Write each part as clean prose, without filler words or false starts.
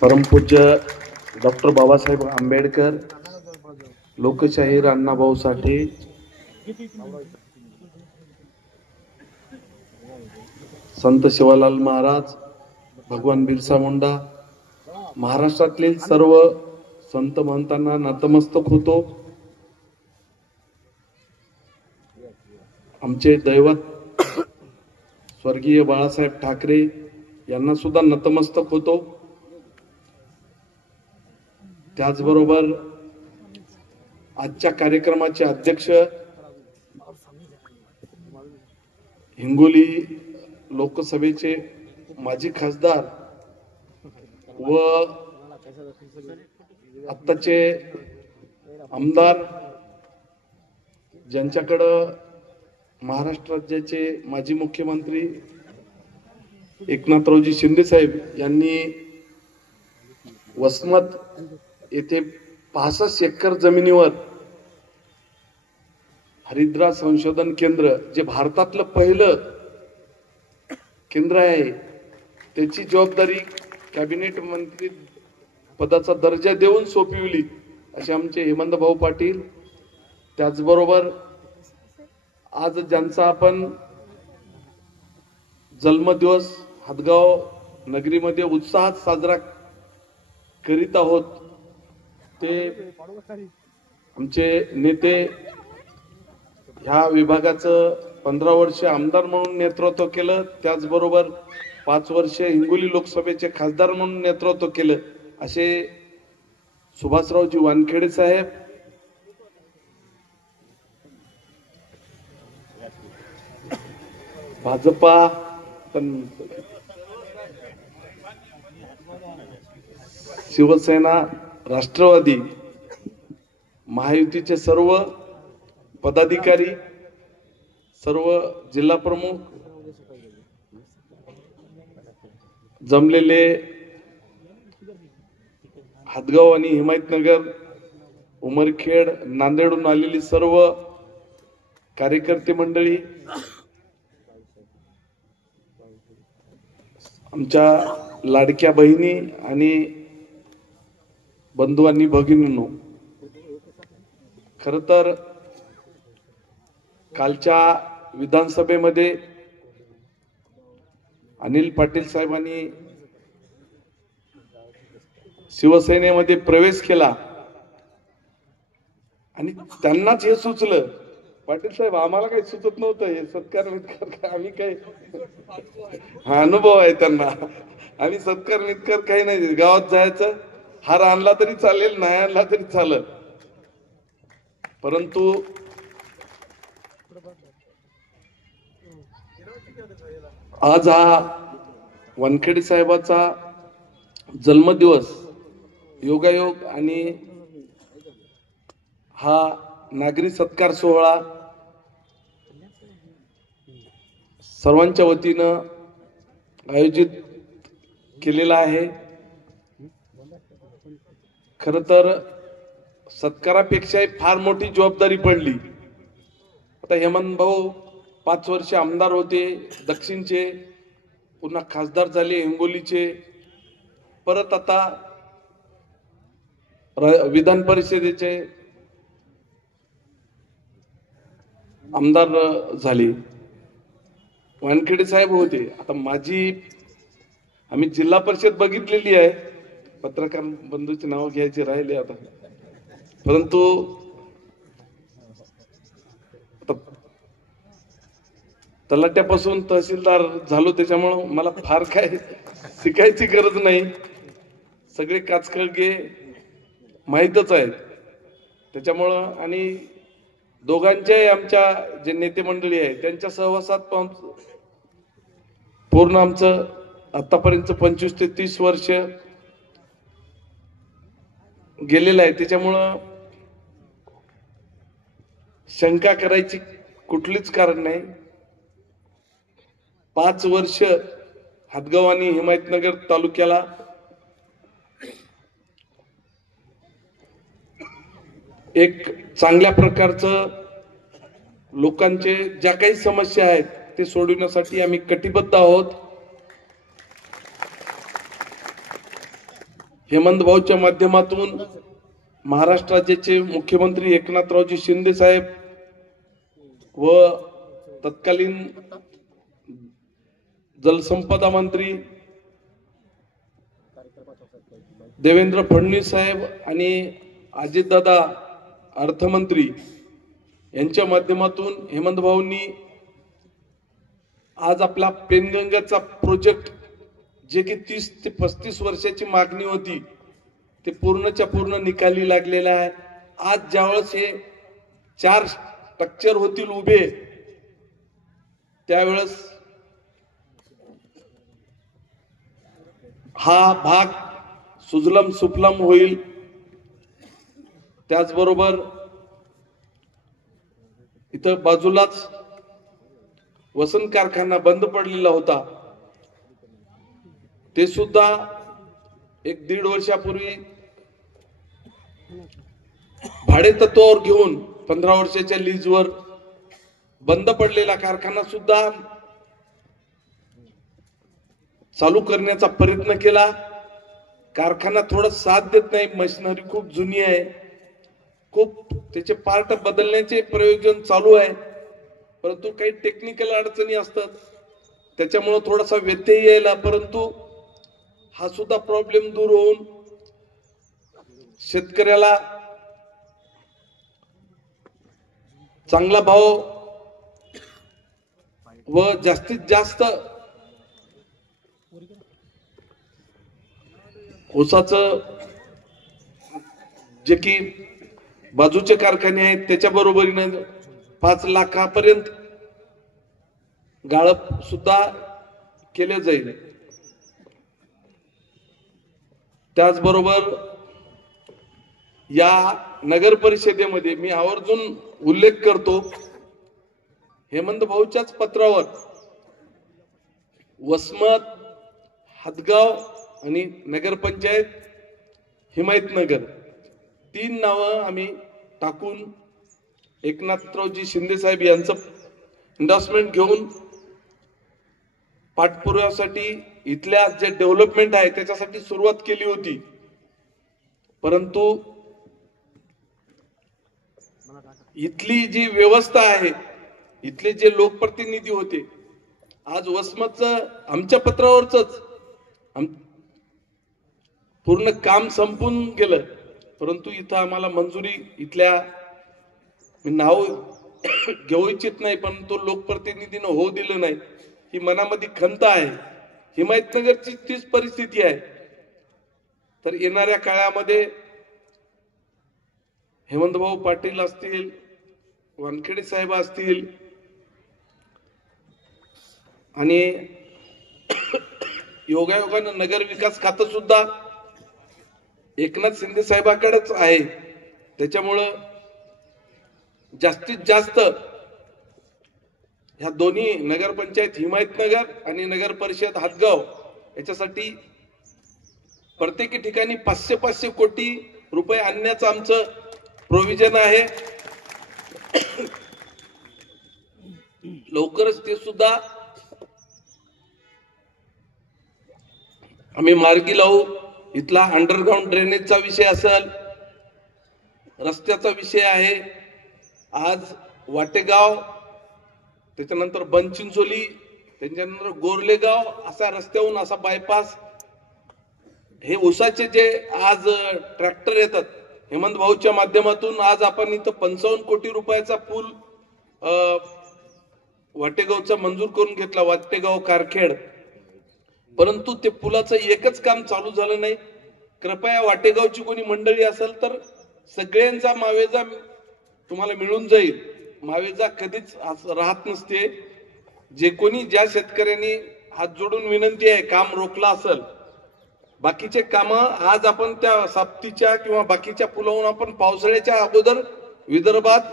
परमपूज्य डॉक्टर बाबासाहेब आंबेडकर, लोकशाहीर अण्णाभाऊ साठे, संत शिवलाल महाराज, भगवान बिरसा मुंडा, महाराष्ट्रातील सर्व संत महंतांना नतमस्तक होतो. आमचे दैवत स्वर्गीय बाळासाहेब ठाकरे यांना सुद्धा नतमस्तक होतो. त्याचबरोबर आजच्या कार्यक्रमाचे अध्यक्ष, हिंगोली लोकसभेचे माजी खासदार व आत्ताचे आमदार, ज्यांच्याकडं महाराष्ट्र राज्याचे माजी मुख्यमंत्री एकनाथरावजी शिंदे साहेब यांनी वसमत येथे 65 एकर जमिनीवर हरिद्रा संशोधन केंद्र, जे भारतातलं पहिलं केंद्र आहे, त्याची जबाबदारी कॅबिनेट मंत्री पदाचा दर्जा देऊन सोपविली असे आमचे हेमंत भाऊ पाटील. त्याचबरोबर आज ज्यांचा आपण जन्मदिवस हदगाव नगरीमध्ये उत्साहात साजरा करीत आहोत, ते आमचे नेते, ह्या विभागाचं 15 वर्ष आमदार म्हणून नेतृत्व केलं, त्याचबरोबर 5 वर्ष हिंगोली लोकसभेचे खासदार म्हणून नेतृत्व केलं, असे सुभाषरावजी वानखेडे साहेब. भाजपा, शिवसेना, राष्ट्रवादी, महायुतीचे सर्व पदाधिकारी, सर्व जिल्हा प्रमुख, जमलेले हदगाव आणि हिमायतनगर, उमरखेड, नांदेडहून आलेली सर्व कार्यकर्ते मंडळी, आमच्या लाडक्या बहिणी आणि बंधू आणि भगिनींनो, खर तर कालच्या विधानसभेमध्ये अनिल पाटील साहेबांनी शिवसेनेमध्ये प्रवेश केला आणि त्यांनाच हे सुचलं, पाटील साहेब आम्हाला काही सुचत नव्हतं, हे सत्कार मित्कार आम्ही काही, हा अनुभव आहे त्यांना, आम्ही सत्कार मित्कार काही नाही, गावात जायचं, हार आणला तरी चालेल, नाही आणला तरी चालेल. परंतु आज हा वानखेडे साहेबाचा जन्मदिवस योगायोग आणि हा नागरी सत्कार सोहळा सर्वांच्या वतीनं आयोजित केलेला आहे. खर तर सत्कारापेक्षा फार मोठी जबाबदारी पडली. आता हेमंत भाऊ 5 वर्ष आमदार होते दक्षिणचे, पुन्हा खासदार झाले हिंगोलीचे, परत आता विधान परिषदेचे आमदार झाले. वानखेडे साहेब होते. आता आम्ही जिल्हा परिषद बघितलेली आहे, पत्रकार बंधूचे नाव घ्यायचे राहिले आता, परंतु तलाट्यापासून तहसीलदार झालो, त्याच्यामुळं मला फार काय शिकायची गरज नाही, सगळे काचकळगे माहीतच आहेत. त्याच्यामुळं आणि दोघांच्या आमच्या जे नेते मंडळी आहे त्यांच्या सहवासात पूर्ण आमचं आतापर्यंत 25 ते 30 वर्ष गेलेलं आहे. त्याच्यामुळं शंका करायची कुठलीच कारण नाही. 5 वर्ष हदगाव आणि हिमायतनगर तालुक्याला एक चांगल्या प्रकारचं लोकांचे ज्या काही समस्या आहेत ते सोडवण्यासाठी आम्ही कटिबद्ध आहोत. हेमंत भाऊच्या माध्यमातून महाराष्ट्र राज्याचे मुख्यमंत्री एकनाथरावजी शिंदे साहेब व तत्कालीन जलसंपदा मंत्री देवेंद्र फडणवीस साहेब आणि अजितदादा अर्थमंत्री यांच्या माध्यमातून हेमंत भाऊंनी आज आपला पेनगंगाचा प्रोजेक्ट जे की 30 ते 35 वर्षाची मागणी होती ते पूर्णच्या पूर्ण निकाली लागलेला आहे। आज ज्यावेळेस हे 4 स्ट्रक्चर होतील उभे त्यावेळेस हा भाग सुजलम सुफलम होईल। त्याचबरोबर इथं बाजूलाच वसंत कारखाना बंद पडलेला होता ते सुद्धा 1-1.5 वर्षापूर्वी भाडे तत्वावर घेऊन 15 वर्षाच्या लीजवर बंद पडलेला कारखाना सुद्धा चालू करण्याचा प्रयत्न केला। कारखाना थोडा साथ देत नाही, मशिनरी खूप जुनी आहे, खूप त्याचे पार्ट बदलण्याचे प्रयोजन चालू आहे, परंतु काही टेक्निकल अडचणी असतात त्याच्यामुळे थोडासा व्यत्यय यायला, परंतु हा सुद्धा प्रॉब्लेम दूर होऊन शेतकऱ्याला चांगला भाव व जास्तीत जास्त ऊसाचं जे की बाजूचे कारखाने आहेत त्याच्या बरोबरीने 5 लाखापर्यंत गाळप सुद्धा केले जाईल। त्याचबरोबर या नगर परिषदेमध्ये मी आवर्जून उल्लेख करतो, हेमंत भाऊच्याच पत्रावर वसमत, हदगाव आणि नगरपंचायत हिमायतनगर 3 नावं आम्ही टाकून एकनाथरावजी शिंदे साहेब यांचं एंडोर्समेंट घेऊन पाठपुराव्यासाठी इथल्या जे डेव्हलपमेंट आहे त्याच्यासाठी सुरुवात केली होती, परंतु इथली जी व्यवस्था आहे, इथले जे लोकप्रतिनिधी होते, आज वसमतचं आमच्या पत्रावरच पूर्ण काम संपून गेलं, परंतु इथं आम्हाला मंजुरी इथल्या नाव घेऊ इच्छित नाही, पण तो लोकप्रतिनिधीनं होऊ दिलं नाही। ही मनामध्ये खंत आहे। हिमायतनगरची तीच परिस्थिती आहे। तर येणाऱ्या काळामध्ये हेमंतभाऊ पाटील असतील, वानखेडे साहेब असतील आणि योगायोगानं नगर विकास खातं सुद्धा एकनाथ शिंदे साहेबांकडेच आहे, त्याच्यामुळं जास्तीत जास्त ह्या दोन्ही नगरपंचायत हिमायतनगर आणि नगर परिषद हदगाव याच्यासाठी प्रत्येक ठिकाणी 500 कोटी रुपये आणण्याचं आमचं प्रोव्हिजन आहे। लवकरच ते सुद्धा आम्ही मार्गी लावू। इथला अंडरग्राउंड ड्रेनेजचा विषय असेल, रस्त्याचा विषय आहे, आज वाटेगाव, त्याच्यानंतर बनचिंचोली, त्याच्यानंतर गोरलेगाव असा रस्त्याहून असा बायपास, हे ऊसाचे जे आज ट्रॅक्टर येतात हेमंत भाऊच्या माध्यमातून आज आपण इथं 55 कोटी रुपयाचा पूल वाटेगावचा मंजूर करून घेतला, वाटेगाव कारखेड, परंतु ते पुलाचं एकच काम चालू झालं नाही। कृपया वाटेगावची कोणी मंडळी असेल तर सगळ्यांचा मावेजा तुम्हाला मिळून जाईल। मावेजा कधीच राहत नसते। जे कोणी ज्या शेतकऱ्यांनी हात जोडून विनंती आहे काम रोखलं असेल, बाकीचे काम आज आपण त्या साप्तीच्या किंवा बाकीच्या पुलावून आपण पावसाळ्याच्या अगोदर विदर्भात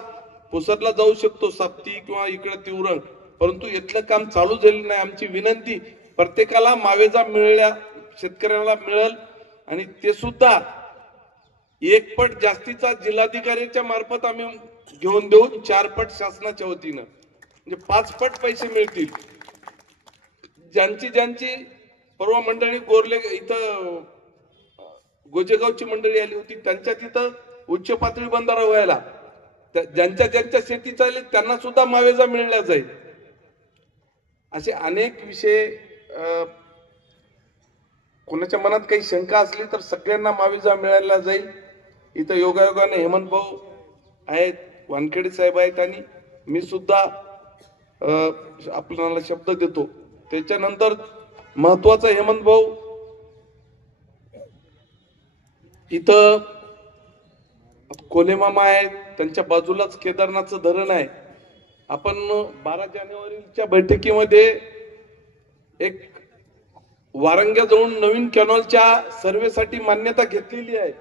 पुसरला जाऊ शकतो, साप्ती किंवा इकडे तिवरंग, परंतु इथलं काम चालू झालं नाही। आमची विनंती प्रत्येकाला मावेजा मिळाल्या शेतकऱ्याला मिळेल आणि ते सुद्धा 1 पट जास्तीचा जिल्हाधिकाऱ्याच्या मार्फत आम्ही घेऊन देऊन 4 पट शासनाच्या वतीनं म्हणजे 5 पट पैसे मिळतील। ज्यांची परवा मंडळी गोरले इथं गोजेगावची मंडळी आली होती, त्यांच्या तिथं उच्च पातळी बंधारा व्हायला, ज्यांच्या ज्यांच्या शेती चालली त्यांना सुद्धा मावेजा मिळला जाईल. असे अनेक विषय, कोणाच्या मनात काही शंका असली तर सगळ्यांना मावेजा मिळायला जाईल. इथं योगायोगाने हेमंत भाऊ आहेत, वानखेडे साहेब आहेत आणि मी सुद्धा आपल्याला शब्द देतो. त्याच्यानंतर महत्वाचा हेमंत भाऊ, इथं कोलेमामा आहेत, त्यांच्या बाजूलाच केदारनाथचं धरण आहे. आपण 12 जानेवारीच्या बैठकीमध्ये एक वारंग्याजवळून नवीन कॅनॉलच्या सर्वेसाठी मान्यता घेतलेली आहे,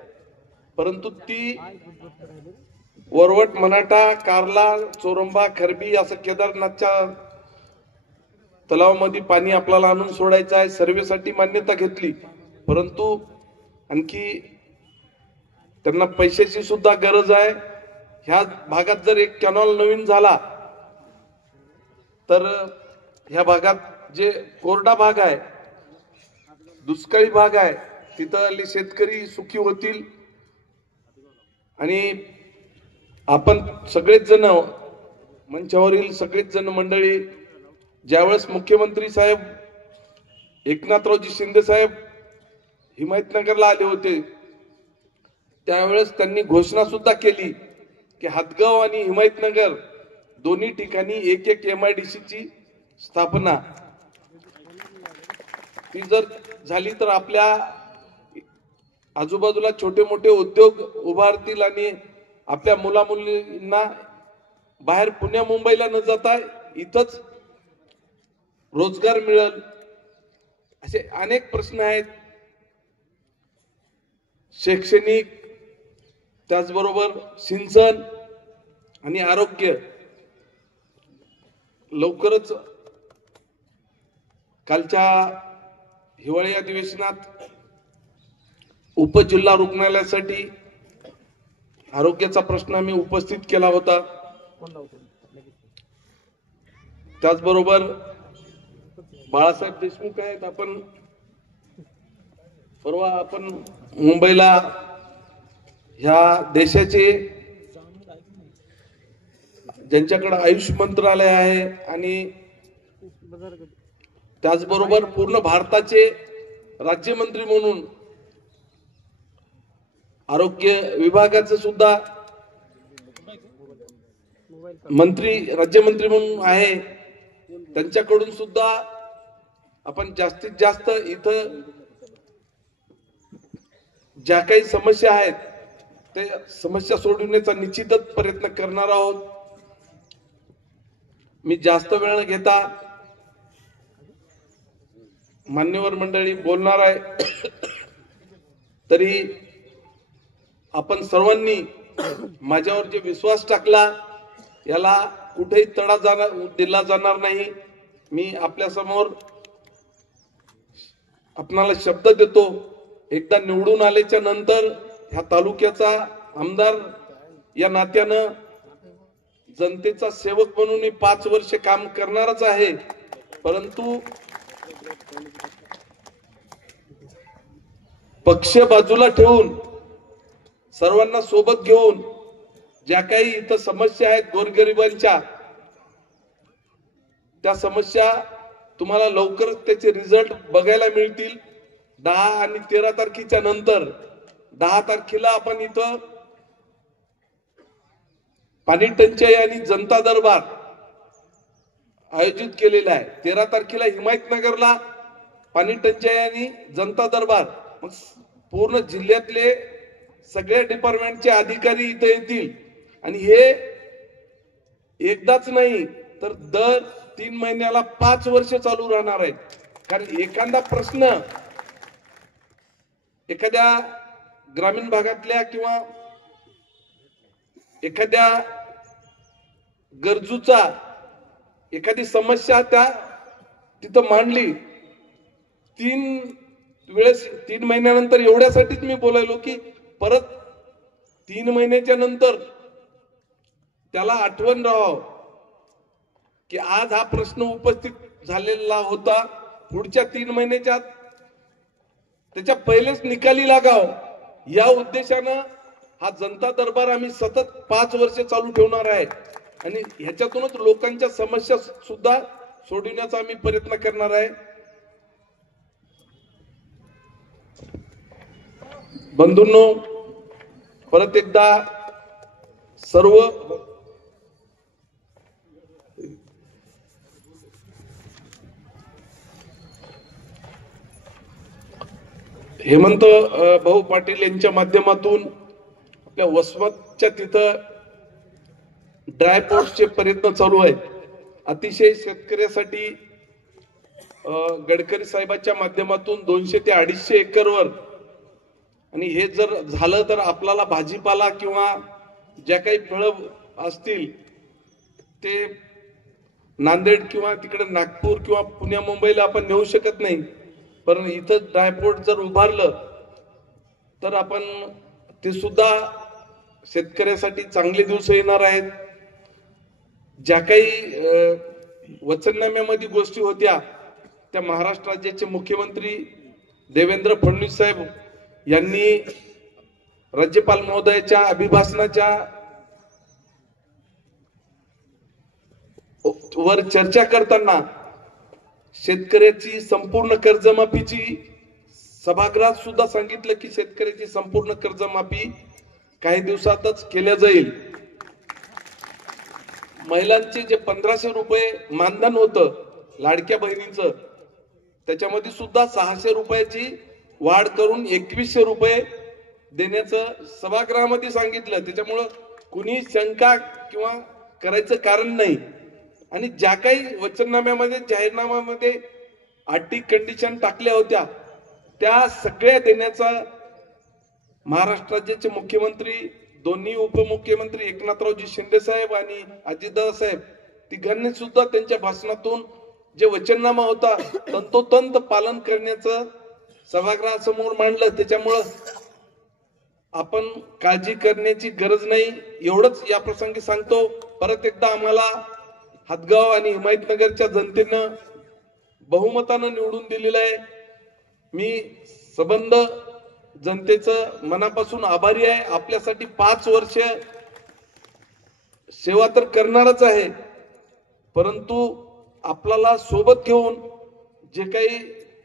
परंतु ती वरवट, मनाठा, कार्ला, चोरंबा, खरबी असं केदारनाथच्या तलावामध्ये पाणी आपल्याला आणून सोडायचं आहे. सर्वेसाठी मान्यता घेतली, परंतु आणखी त्यांना पैशाची सुद्धा गरज आहे. ह्या भागात जर एक कॅनॉल नवीन झाला तर ह्या भागात जे कोरडा भाग आहे, दुष्काळी भाग आहे, तिथले शेतकरी सुखी होतील. आणि आपण सगळेच जण, मंचावरील सगळेच जण मंडळी, ज्यावेळेस मुख्यमंत्री साहेब एकनाथरावजी शिंदे साहेब हिमायतनगरला आले होते, त्यावेळेस त्यांनी घोषणा सुद्धा केली की हातगाव आणि हिमायतनगर दोन्ही ठिकाणी एक एक MIDC ची स्थापना. ती जर झाली तर आपल्या आजूबाजूला छोटे मोठे उद्योग उभारतील आणि आपल्या मुलामुलींना बाहेर पुण्या मुंबईला न जाता इथंच रोजगार मिळेल. असे अनेक प्रश्न आहेत, शैक्षणिक, त्याचबरोबर सिंचन आणि आरोग्य. लवकरच कालच्या हिवाळी अधिवेशनात उपजिल्हा रुग्णालयासाठी आरोग्याचा प्रश्न मी उपस्थित केला होता. त्याचबरोबर बाळासाहेब देशमुख आहेत, आपण मुंबईला ह्या देशाचे, ज्यांच्याकडे आयुष मंत्रालय आहे आणि त्याचबरोबर पूर्ण भारताचे राज्यमंत्री म्हणून आरोग्य विभागाचे सुद्धा राज्यमंत्री म्हणून आहे, त्यांच्याकडून सुद्धा आपण जास्तीत जास्त इथं ज्या काही समस्या आहेत ते समस्या सोडवण्याचा निश्चितच प्रयत्न करणार आहोत. मी जास्त वेळ न घेता मान्यवर मंडळी बोलणार आहे, तरी आपण सर्वांनी माझ्यावर जे विश्वास टाकला याला कुठेही तडा दिला जाणार नाही. मी आपल्या समोर आपणाला शब्द देतो, एकदा निवडून आल्याच्या नंतर ह्या तालुक्याचा आमदार या नात्यानं जनतेचा सेवक म्हणून मी 5 वर्ष काम करणारच आहे. परंतु पक्ष बाजूला ठेवून सर्वांना सोबत घेऊन ज्या काही इथं समस्या आहेत गोरगरिबांच्या, त्या समस्या तुम्हाला लवकरच त्याचे रिझल्ट बघायला मिळतील. 10 आणि 13 तारखेच्या नंतर, 10 तारखेला आपण इथं पाणी टंचाई आणि जनता दरबार आयोजित केलेला आहे. 13 तारखेला हिमायतनगरला पाणी टंचाई आणि जनता दरबार, पूर्ण जिल्ह्यातले सगळ्या डिपार्टमेंटचे अधिकारी इथे येतील आणि हे एकदाच नाही तर दर 3 महिन्याला 5 वर्ष चालू राहणार आहे. कारण एखादा प्रश्न एखाद्या ग्रामीण भागातल्या किंवा एखाद्या गरजूचा एखादी समस्या त्या तिथं मांडली, 3 महिन्यानंतर एवढ्यासाठीच मी बोलायलो की परत 3 महिन्याच्या नंतर त्याला आठवण राहावं की आज हा प्रश्न उपस्थित झालेला होता. पुढच्या 3 महिन्याच्या त्याच्या पहिलेच निकाली लागाव या उद्देशानं हा जनता दरबार आम्ही सतत 5 वर्ष चालू ठेवणार आहे आणि ह्याच्यातूनच लोकांच्या समस्या सुद्धा सोडविण्याचा आम्ही प्रयत्न करणार आहे। बंधूंनो, परत एकदा सर्व हेमंत भाऊ पाटील यांच्या माध्यमातून आपल्या वसमतच्या तिथं ड्रायपोर्टचे प्रयत्न चालू आहेत। अतिशय शेतकऱ्यासाठी गडकरी साहेबांच्या माध्यमातून 200 ते 250 एकरवर, आणि हे जर झालं तर आपल्याला भाजीपाला किंवा ज्या काही फळं असतील ते नांदेड किंवा तिकडे नागपूर किंवा पुण्या मुंबईला आपण नेऊ शकत नाही, पण इथं ड्रायपोर्ट जर उभारलं तर आपण ते सुद्धा शेतकऱ्यासाठी चांगले दिवस येणार आहेत। ज्या काही वचननाम्यामध्ये गोष्टी होत्या त्या महाराष्ट्र राज्याचे मुख्यमंत्री देवेंद्र फडणवीस साहेब यांनी राज्यपाल महोदयाच्या अभिभाषणाच्या वर चर्चा करताना शेतकऱ्याची संपूर्ण कर्जमाफीची सभागृहात सुद्धा सांगितलं की शेतकऱ्याची संपूर्ण कर्जमाफी काही दिवसातच केल्या जाईल। महिलांचे जे 1500 रुपये मानधन होतं लाडक्या बहिणीचं, त्याच्यामध्ये सुद्धा 600 रुपयाची वाढ करून 2100 रुपये देण्याचं सभागृहामध्ये सांगितलं। त्याच्यामुळं कुणी शंका किंवा करायचं कारण नाही। आणि ज्या काही वचननाम्यामध्ये जाहीरनाम्यामध्ये अटी कंडिशन टाकल्या होत्या त्या सगळ्या देण्याचा महाराष्ट्र राज्याचे मुख्यमंत्री, दोन्ही उपमुख्यमंत्री एकनाथरावजी शिंदे साहेब आणि अजितदादा साहेब तिघांनी सुद्धा त्यांच्या भाषणातून जे वचननामा होता तंतोतंत पालन करण्याचं सभागृहासमोर मांडलं। त्याच्यामुळं आपण काळजी करण्याची गरज नाही, एवढंच या प्रसंगी सांगतो। परत एकदा आम्हाला हातगाव आणि हिमायतनगरच्या जनतेनं बहुमतानं निवडून दिलेलं आहे। मी संबंध जनतेचं मनापासून आभारी आहे। आपल्यासाठी 5 वर्ष सेवा तर करणारच आहे, परंतु आपल्याला सोबत घेऊन जे काही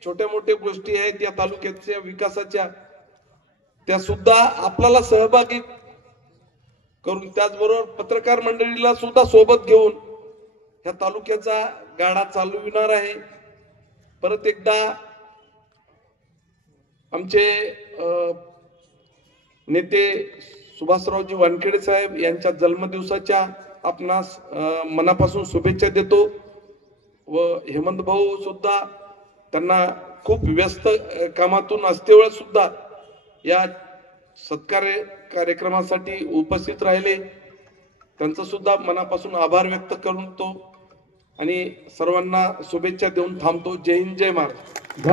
छोट्या मोठ्या गोष्टी आहेत या तालुक्याच्या विकासाच्या त्या सुद्धा आपल्याला सहभागी करून, त्याचबरोबर पत्रकार मंडळीला सुद्धा सोबत घेऊन ह्या तालुक्याचा गाडा चालविणार आहे। परत एकदा आमचे नेते सुभाषरावजी वानखेडे साहेब यांच्या जन्मदिवसाच्या आपणास मनापासून शुभेच्छा देतो व हेमंत भाऊ सुद्धा त्यांना खूप व्यस्त कामातून असते वेळ सुद्धा या सत्कार कार्यक्रमासाठी उपस्थित राहिले, त्यांचा सुद्धा मनापासून आभार व्यक्त करतो आणि सर्वांना शुभेच्छा देऊन थांबतो। जय हिंद, जय महाराष्ट्र।